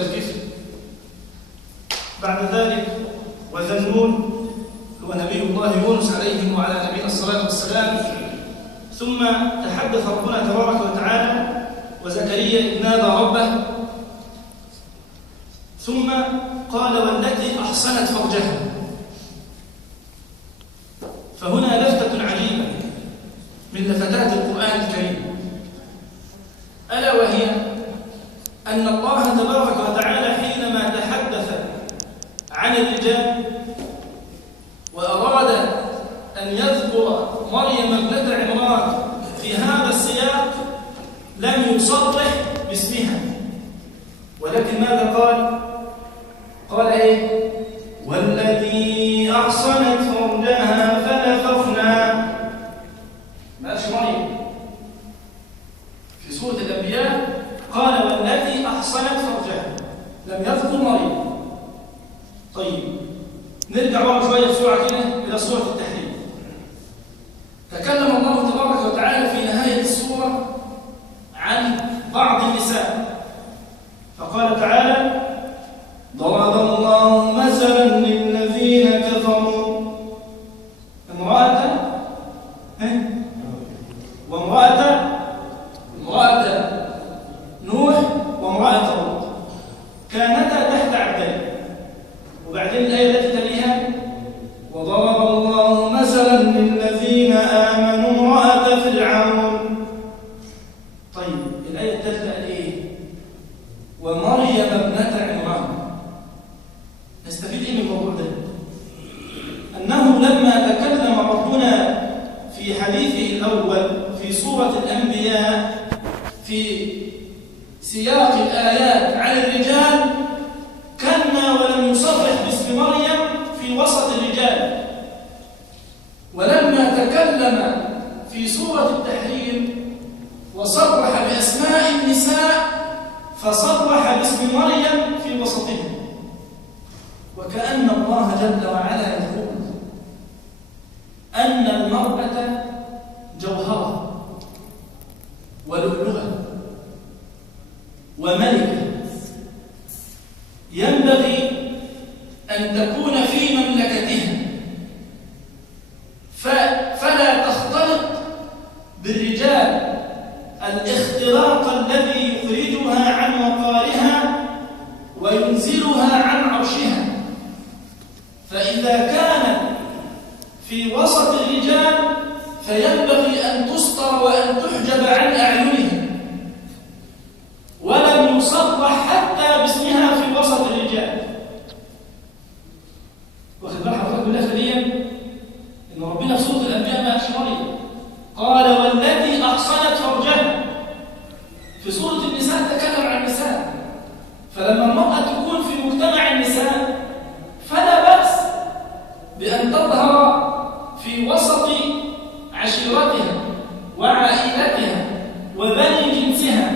الكفل. بعد ذلك وذنون هو نبي الله يونس عليه وعلى نبينا الصلاة والسلام. ثم تحدث ربنا تبارك وتعالى وزكريا إذ نادى ربه، ثم قال والتي أحصنت فرجها. فهنا لفتة عجيبة من لفتات القرآن الكريم، ألا وهي أن الله تبارك وتعالى حينما تحدث عن الرجال وأراد أن يذكر مريم ابنة عمران في هذا السياق لم يصرح باسمها، ولكن ماذا قال؟ قال إيه؟ والتي أحصنت فرجها فنفخنا. ما قالش مريم. في سورة الأنبياء قال والتي أحصنت فرجها، لم يذكر مريم. طيب نرجع ورا شوية بسرعة كده إلى سورة التحريم. تكلم الله تبارك وتعالى في نهاية السورة عن بعض النساء، فقال تعالى ضرب الله مثلا للذين كفروا امرأة نوح وامرأة لوط كانتا تحت عبدين. وبعدين الآية التي تليها وضرب الله مثلا للذين آمنوا امرأة فرعون. طيب الآية الثالثة قال إيه؟ ومريم ابنة عمران. نستفيد إيه من الموضوع ده؟ أنه لما تكلم ربنا في حديثه الأول في سورة الأنبياء في سياق الآيات عن الرجال كان ولم يصرح باسم مريم في وسط الرجال، ولما تكلم في سورة التحريم وصرح بأسماء النساء فصرح باسم مريم في وسطهم، وكأن الله جل وعلا يقول أن المرأة جوهرة ولؤلؤة وملكة ينبغي أن تكون في مملكتها، فلا تختلط بالرجال الاختلاط الذي يخرجها عن وقارها وينزلها عن عرشها. فإذا كانت في وسط الرجال فينبغي أن تستر وأن تحجب عن أعينهم، ولم يصرح حتى باسمها في وسط الرجال. واخد بال حضرتك بالله دي إن ربنا في سورة الأنبياء ما قالش مريم، قال والتي أحصنت فرجها. في سورة النساء تكلم عن النساء، فلما المرأة تكون في مجتمع النساء فلا بأس بأن تظهر في وسط عشيرتها وعائلتها وبني جنسها،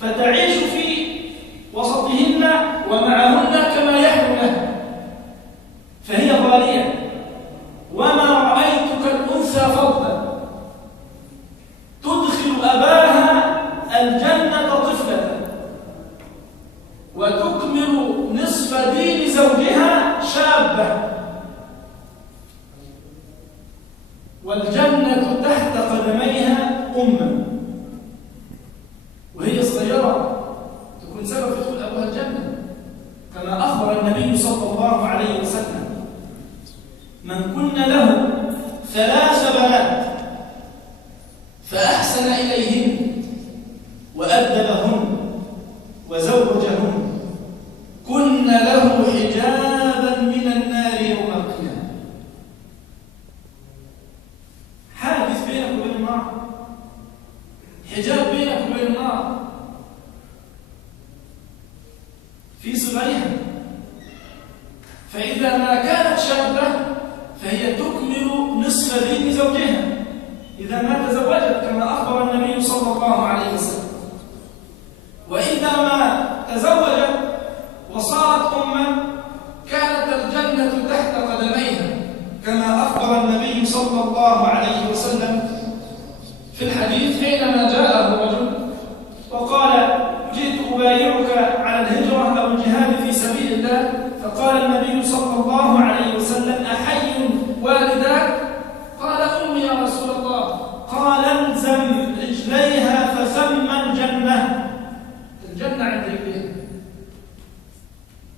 فتعيش في وسطهن ومعهن كما يحلو لها، فهي غالية. وما رأيتك الأنثى فضلا تدخل أباها الجنة طفلة وتكمل نصف دين زوجها شابة، والجنة تحت قدميها أمة، وهي صغيرة تكون سبب في دخول أبوها الجنة، كما أخبر النبي صلى الله عليه وسلم من كن له 3 بنات فأحسن إليهن وأدبهن وزوجهن كن له حجابا من النار يوم القيامة. حاجز بينك وبين النار، حجاب بينك وبين النار في صغرها. فإذا ما كانت شابة فهي تكمل نصف دين زوجها إذا ما تزوجت كما أخبر النبي صلى الله عليه وسلم. وإذا ما تزوجت وصارت أمًا كانت الجنة تحت قدميها كما أخبر النبي صلى الله عليه وسلم في الحديث حينما جاءه رجل وقال جئت أبايعك يحرضك على الهجرة أو الجهاد في سبيل الله؟ فقال النبي صلى الله عليه وسلم: أحي والداك؟ قال: أمي يا رسول الله. قال: الزم رجليها فثم الجنة عند رجليها.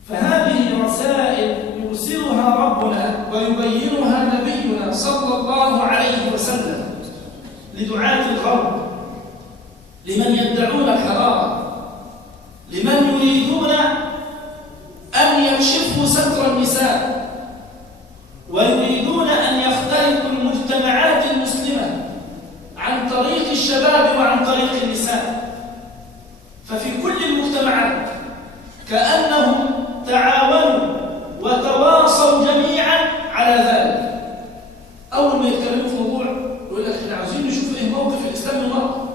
فهذه رسائل يرسلها ربنا ويبينها نبينا صلى الله عليه وسلم لدعاة الغرب، لمن يدعون الحرارة، لمن يريدون أن يكشفوا ستر النساء ويريدون أن يخترقوا المجتمعات المسلمة عن طريق الشباب وعن طريق النساء. ففي كل المجتمعات كأنهم تعاونوا وتواصوا جميعا على ذلك. أول ما يتكلموا في موضوع يقول لك: احنا عاوزين نشوف ايه موقف الإسلام من المرأة.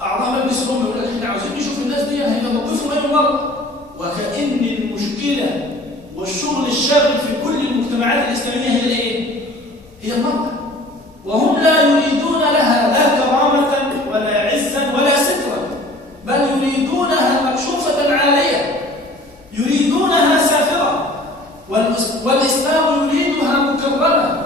أعضاء مجلس الأمة يقول لك: احنا عاوزين نشوف الناس دي هيبقى موقفهم ايه من المرأة. وكأن المشكلة والشغل الشاغل في كل المجتمعات الإسلامية هي الايه؟ هي المرأة. وهم لا يريدون لها لا كرامة ولا عزا ولا سترا، بل يريدونها مكشوفة عارية، يريدونها سافرة. والإسلام يريدها مكرمة،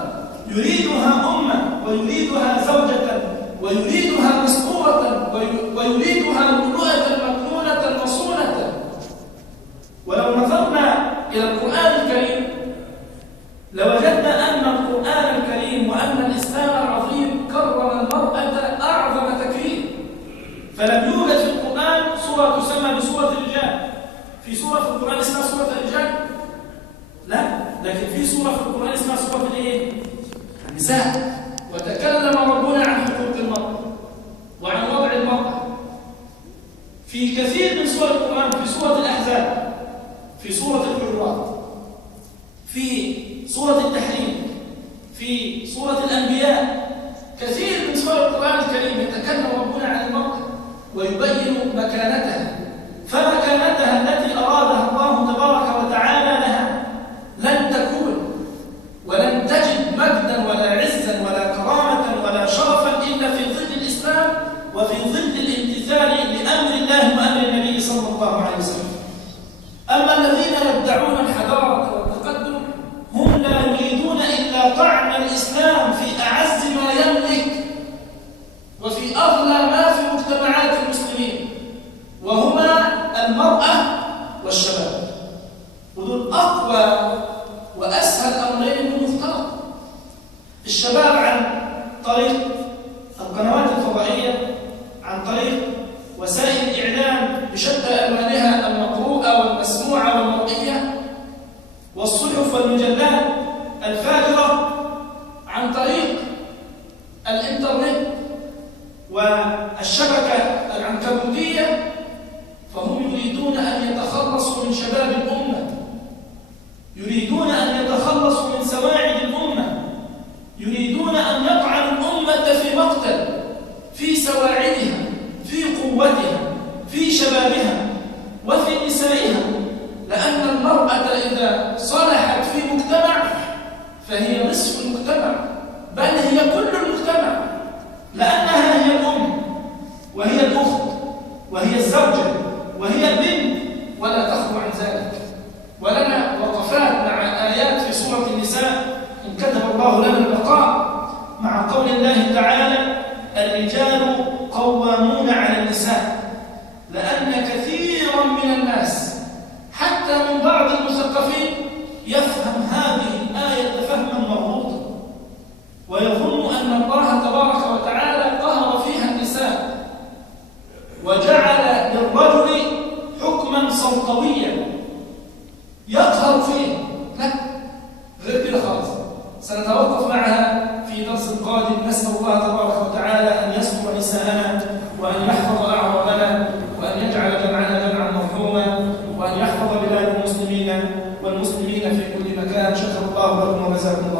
يريدها أمة، ويريدها زوجة، ويريدها مسطورة، ويريدها ملوءة مكنونة مصونة. ولو نظرنا إلى القرآن الكريم لوجدنا أن القرآن الكريم وأن الإسلام العظيم كرم المرأة أعظم تكريم. فلم يوجد في القرآن سورة تسمى بسورة الرجال. في سورة في القرآن اسمها سورة الرجال؟ لا، لكن في سورة في القرآن اسمها سورة الايه؟ النساء. وتكلم ربنا عن حقوق المرأة وعن وضع المرأة في كثير من سور القرآن، في سورة الأحزاب، في سورة الحجرات، في سورة التحريم، في سورة الأنبياء. كثير من سور القرآن الكريم يتكلم ربنا عن المرأة ويبين مكانتها. فمكانتها التي أرادها الله تبارك وتعالى لها لن تكون ولن تجد مجدا ولا عزا ولا كرامة ولا شرفا إلا في ظل الإسلام وفي ظل الامتثال لأمر الله وأمر النبي صلى الله عليه وسلم. أما الذين يدعون الحضارة والتقدم هم لا يريدون إلا طعن الإسلام في أعز ما يملك وفي أغلى ما في مجتمعات المسلمين، وهما المرأة والشباب. ودول أقوى وأسهل أمرين بالمفترض. الشباب عن طريق القنوات الفضائية، عن طريق وسائل الإعلام بشتى ألوانها المقروءة والمسموعة والمرئية، والصحف والمجلات الفاجرة، عن طريق الإنترنت والشبكة العنكبوتية. فهم يريدون أن يتخلصوا من شباب الأمة، يريدون أن يتخلصوا من سواعد الأمة، يريدون أن يطعنوا الأمة في مقتل، في سواعدها، في قوتها، في شبابها وفي نسائها. لأن المرأة إذا صلحت في مجتمع فهي نصف المجتمع، بل هي كل المجتمع، لأنها هي الأم وهي الأخت وهي الزوجة وهي البنت، ولا تخلو عن ذلك. ولنا وقفات مع آيات في سورة النساء إن كتب الله لنا البقاء، مع قول الله تعالى: الرجال قوامون على النساء. لأن كثيرا من الناس حتى من بعض المثقفين يفهم هذه الآية فهما مغلوطا، ويظن أن الله تبارك وتعالى قهر فيها النساء وجعل للرجل حكما سلطويا يقهر فيه. لا، غير كده خالص. سنتوقف معها في درس قادم. نسأل الله تبارك وتعالى أن يستر نساءنا وأن يحفظ أعراضنا وأن يجعل جمعنا جمعا مرحوما وأن يحفظ بلاد المسلمين والمسلمين في كل مكان. شكر الله لكم وجزاكم